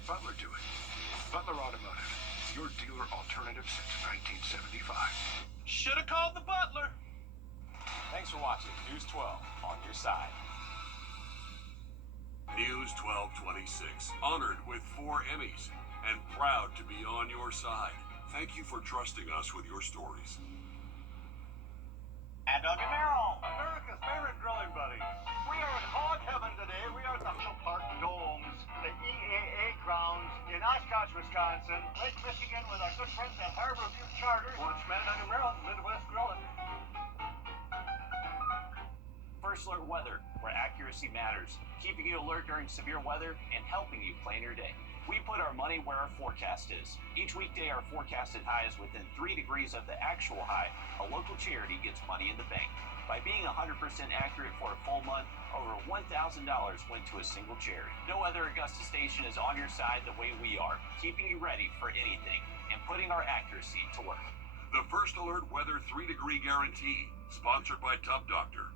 Let Butler do it. Butler Automotive, your dealer alternative since 1975. Should have called the butler. Thanks for watching News 12 on your side. News 1226, honored with 4 Emmys and proud to be on your side. Thank you for trusting us with your stories. And on your barrel. America's favorite grilling buddy. We are in hog heaven today. We are at the National Park Domes, the EAA grounds in Oshkosh, Wisconsin, Lake Michigan, with our good friends at Wrdw Charter. Sportsman on your barrel, Midwest Grilling. First Alert Weather, where accuracy matters, keeping you alert during severe weather and helping you plan your day. We put our money where our forecast is. Each weekday, our forecasted high is within 3 degrees of the actual high. A local charity gets money in the bank. By being 100% accurate for a full month, over $1,000 went to a single charity. No other Augusta station is on your side the way we are, keeping you ready for anything and putting our accuracy to work. The First Alert Weather 3-degree guarantee, sponsored by Tub Doctor.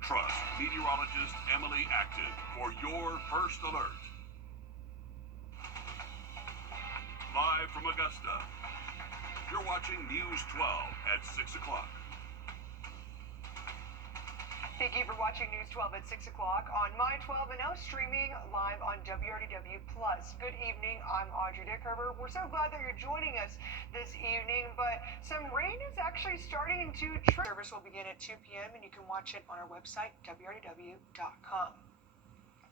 Trust meteorologist Emily Acton for your first alert. Live from Augusta, you're watching News 12 at 6 o'clock. Thank you for watching News 12 at 6 o'clock on My 12 and now streaming live on Wrdw+. Good evening, I'm Audrey Dickerber. We're so glad that you're joining us this evening, but some rain is actually starting to trip. Service will begin at 2 p.m. and you can watch it on our website, wrdw.com.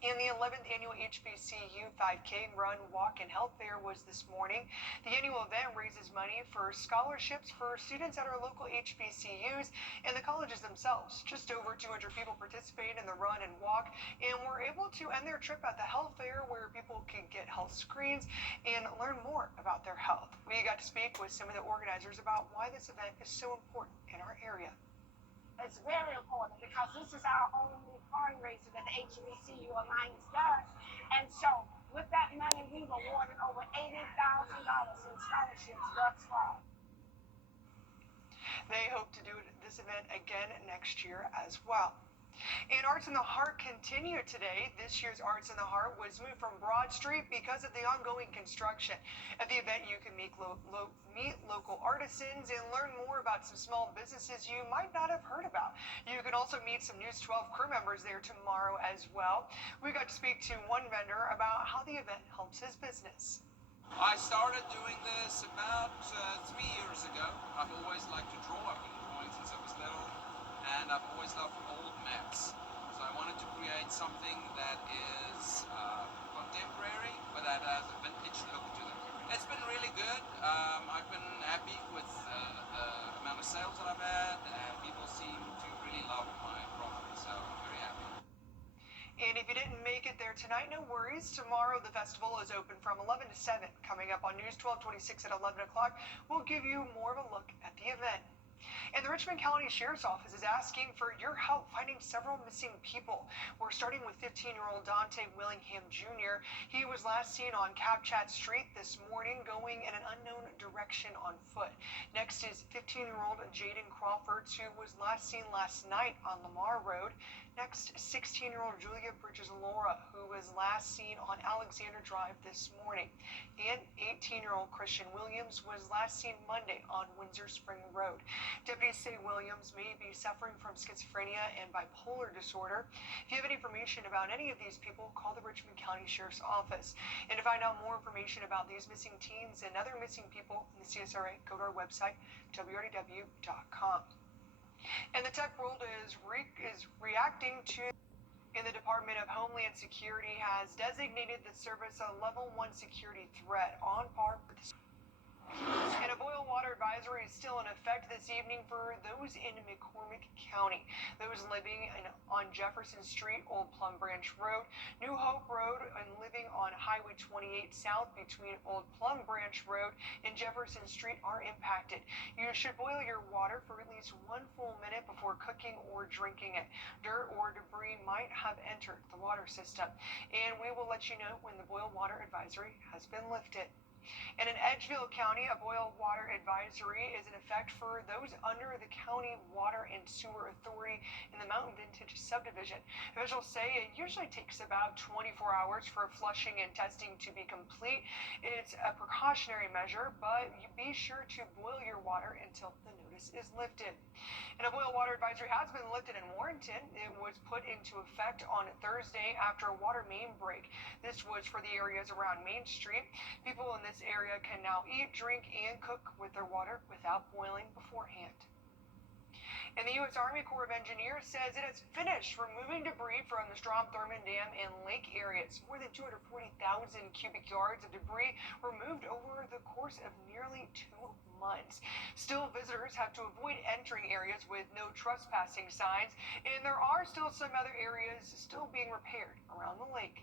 And the 11th annual HBCU 5K Run, Walk, and Health Fair was this morning. The annual event raises money for scholarships for students at our local HBCUs and the colleges themselves. Just over 200 people participated in the run and walk and were able to end their trip at the health fair where people can get health screens and learn more about their health. We got to speak with some of the organizers about why this event is so important in our area. It's very important because this is our only fundraiser that the HBCU Alliance does. And so with that money, we've awarded over $80,000 in scholarships thus far. They hope to do this event again next year as well. And Arts in the Heart continued today. This year's Arts in the Heart was moved from Broad Street because of the ongoing construction. At the event, you can meet local artisans and learn more about some small businesses you might not have heard about. You can also meet some News 12 crew members there tomorrow as well. We got to speak to one vendor about how the event helps his business. I started doing this about 3 years ago. I've always liked to draw. I've been drawing since I was little, and I've always loved old maps. So I wanted to create something that is contemporary, but that has a vintage look to them. It's been really good. I've been happy with the amount of sales that I've had, and people seem to really love my product, so I'm very happy. And if you didn't make it there tonight, no worries. Tomorrow the festival is open from 11 to 7. Coming up on News 1226 at 11 o'clock, we'll give you more of a look at the event. And the Richmond County Sheriff's Office is asking for your help finding several missing people. We're starting with 15-year-old Dante Willingham Jr. He was last seen on Capchat Street this morning going in an unknown direction on foot. Next is 15-year-old Jaden Crawfords, who was last seen last night on Lamar Road. Next, 16-year-old Julia Bridges Laura, who was last seen on Alexander Drive this morning. And 18-year-old Christian Williams was last seen Monday on Windsor Spring Road. Deputies say Williams may be suffering from schizophrenia and bipolar disorder. If you have any information about any of these people, call the Richmond County Sheriff's Office. And to find out more information about these missing teens and other missing people in the CSRA, go to our website, wrdw.com. And the tech world is reacting to. And the Department of Homeland Security has designated the service a level 1 security threat on par with the. And a boil water advisory is still in effect this evening for those in McCormick County. Those living on Jefferson Street, Old Plum Branch Road, New Hope Road, and living on Highway 28 South between Old Plum Branch Road and Jefferson Street are impacted. You should boil your water for at least 1 full minute before cooking or drinking it. Dirt or debris might have entered the water system. And we will let you know when the boil water advisory has been lifted. And in Edgefield County, a boil water advisory is in effect for those under the County Water and Sewer Authority in the Mountain Vintage subdivision. Officials say it usually takes about 24 hours for flushing and testing to be complete. It's a precautionary measure, but you be sure to boil your water until the notice is lifted. And a boil water advisory has been lifted in Warrenton. It was put into effect on Thursday after a water main break. This was for the areas around Main Street. People in this area can now eat, drink, and cook with their water without boiling beforehand. And the U.S. Army Corps of Engineers says it has finished removing debris from the Strom-Thurmond Dam and lake areas. More than 240,000 cubic yards of debris were moved over the course of nearly 2 months. Still, visitors have to avoid entering areas with no trespassing signs, and there are still some other areas still being repaired around the lake.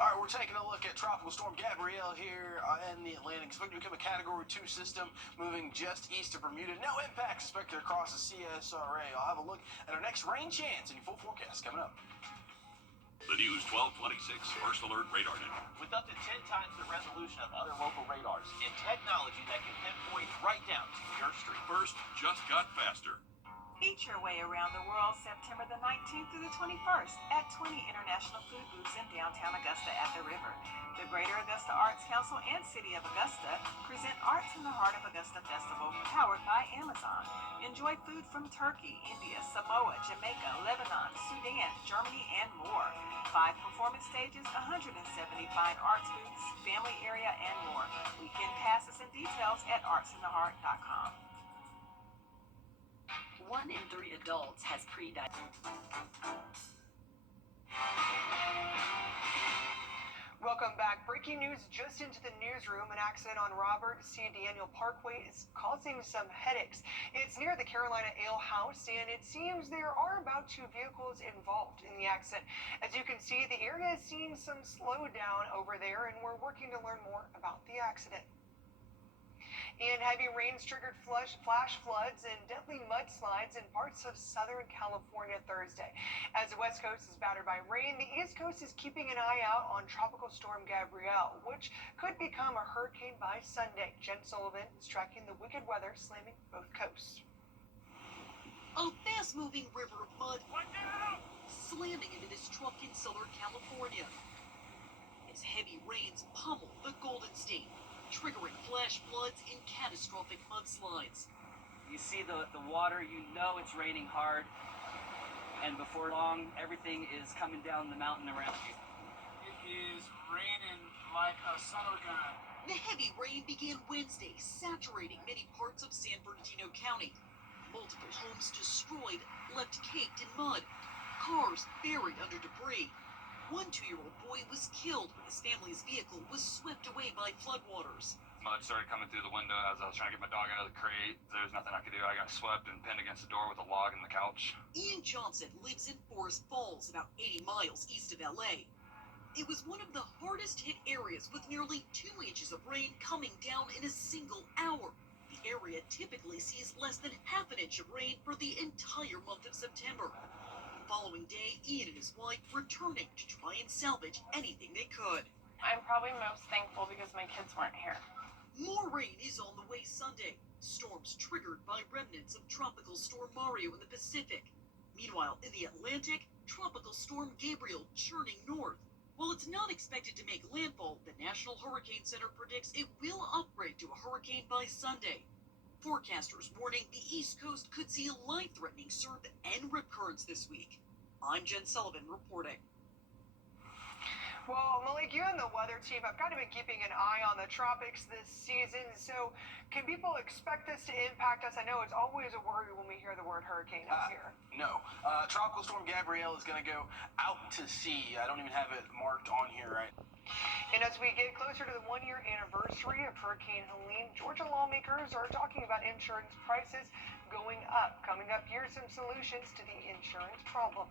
All right, we're taking a look at Tropical Storm Gabrielle here in the Atlantic. Expected to become a Category 2 system moving just east of Bermuda. No impacts expected across the CSRA. I'll have a look at our next rain chance and your full forecast coming up. The News 1226 First Alert Radar Network. With up to 10 times the resolution of other local radars and technology that can pinpoint right down to your street. First just got faster. Eat your way around the world September the 19th through the 21st at 20 international food booths in downtown Augusta at the river. The Greater Augusta Arts Council and City of Augusta present Arts in the Heart of Augusta Festival powered by Amazon. Enjoy food from Turkey, India, Samoa, Jamaica, Lebanon, Sudan, Germany, and more. 5 performance stages, 170 fine arts booths, family area, and more. Weekend passes and details at artsintheheart.com. 1 in 3 adults has pre-diabetes. Welcome back. Breaking news just into the newsroom. An accident on Robert C. Daniel Parkway is causing some headaches. It's near the Carolina Ale House, and it seems there are about 2 vehicles involved in the accident. As you can see, the area is seeing some slowdown over there, and we're working to learn more about the accident. And heavy rains triggered flash floods and deadly mudslides in parts of Southern California Thursday. As the West Coast is battered by rain, the East Coast is keeping an eye out on Tropical Storm Gabrielle, which could become a hurricane by Sunday. Jen Sullivan is tracking the wicked weather slamming both coasts. A fast-moving river of mud slamming into this truck in Southern California as heavy rains pummel the Golden State, triggering flash floods and catastrophic mudslides. You see the water, you know it's raining hard, and before long, everything is coming down the mountain around you. It is raining like a summer gun. The heavy rain began Wednesday, saturating many parts of San Bernardino County. Multiple homes destroyed, left caked in mud, cars buried under debris. 1 2-year-old boy was killed when his family's vehicle was swept away by floodwaters. Mud started coming through the window as I was trying to get my dog out of the crate. There was nothing I could do. I got swept and pinned against the door with a log in the couch. Ian Johnson lives in Forest Falls, about 80 miles east of LA. It was one of the hardest hit areas with nearly 2 inches of rain coming down in a single hour. The area typically sees less than half an inch of rain for the entire month of September. Following day, Ian and his wife returning to try and salvage anything they could. I'm probably most thankful because my kids weren't here. More rain is on the way Sunday. Storms triggered by remnants of Tropical Storm Mario in the Pacific. Meanwhile, in the Atlantic, Tropical Storm Gabrielle churning north. While it's not expected to make landfall, the National Hurricane Center predicts it will upgrade to a hurricane by Sunday. Forecasters warning the East Coast could see a life-threatening surf and rip currents this week. I'm Jen Sullivan reporting. Well, Malik, you and the weather team have kind of been keeping an eye on the tropics this season, so can people expect this to impact us? I know it's always a worry when we hear the word hurricane up here. No. Tropical Storm Gabrielle is going to go out to sea. I don't even have it marked on here, right? And as we get closer to the 1-year anniversary of Hurricane Helene, Georgia lawmakers are talking about insurance prices going up. Coming up, here's some solutions to the insurance problem.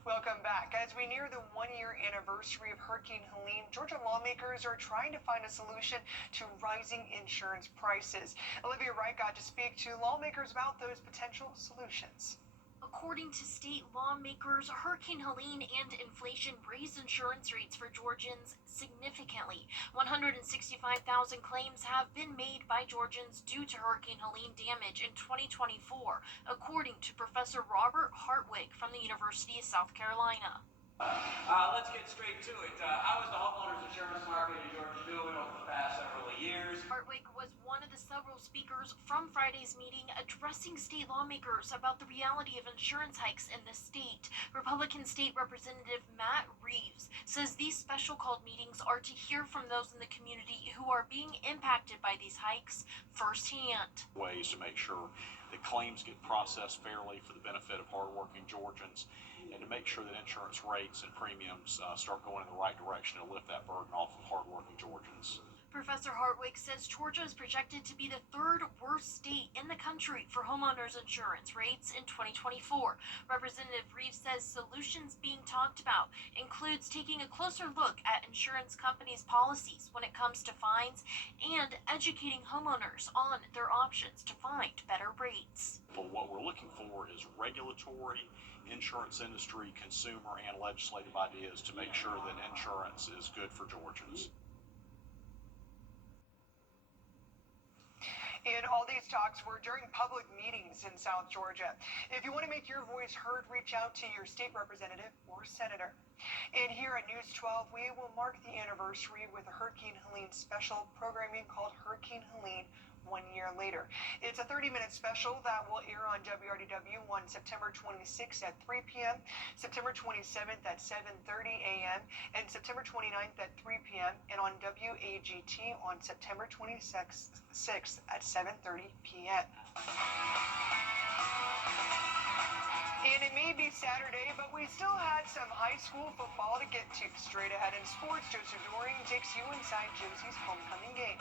Welcome back. As we near the 1-year anniversary of Hurricane Helene, Georgia lawmakers are trying to find a solution to rising insurance prices. Olivia Wright got to speak to lawmakers about those potential solutions. According to state lawmakers, Hurricane Helene and inflation raised insurance rates for Georgians significantly. 165,000 claims have been made by Georgians due to Hurricane Helene damage in 2024, according to Professor Robert Hartwig from the University of South Carolina. Let's get straight to it. How is the homeowners insurance market in Georgia doing over the past several years? Hartwig was one of the several speakers from Friday's meeting addressing state lawmakers about the reality of insurance hikes in the state. Republican State Representative Matt Reeves says these special called meetings are to hear from those in the community who are being impacted by these hikes firsthand. Ways to make sure that claims get processed fairly for the benefit of hardworking Georgians, and to make sure that insurance rates and premiums start going in the right direction to lift that burden off of hardworking Georgians. Professor Hartwig says Georgia is projected to be the third worst state in the country for homeowners insurance rates in 2024. Representative Reeves says solutions being talked about includes taking a closer look at insurance companies' policies when it comes to fines and educating homeowners on their options to find better rates. But what we're looking for is regulatory, insurance industry, consumer, and legislative ideas to make sure that insurance is good for Georgians. And all these talks were during public meetings in South Georgia. If you want to make your voice heard, reach out to your state representative or senator. And here at News 12, we will mark the anniversary with a Hurricane Helene special programming called Hurricane Helene 1 year later. It's a 30-minute special that will air on Wrdw on September 26th at 3 p.m., September 27th at 7:30 a.m., and September 29th at 3 p.m., and on WAGT on September 26th at 7:30 p.m. And it may be Saturday, but we still had some high school football to get to. Straight ahead in sports, Joseph Doring takes you inside Josie's homecoming game.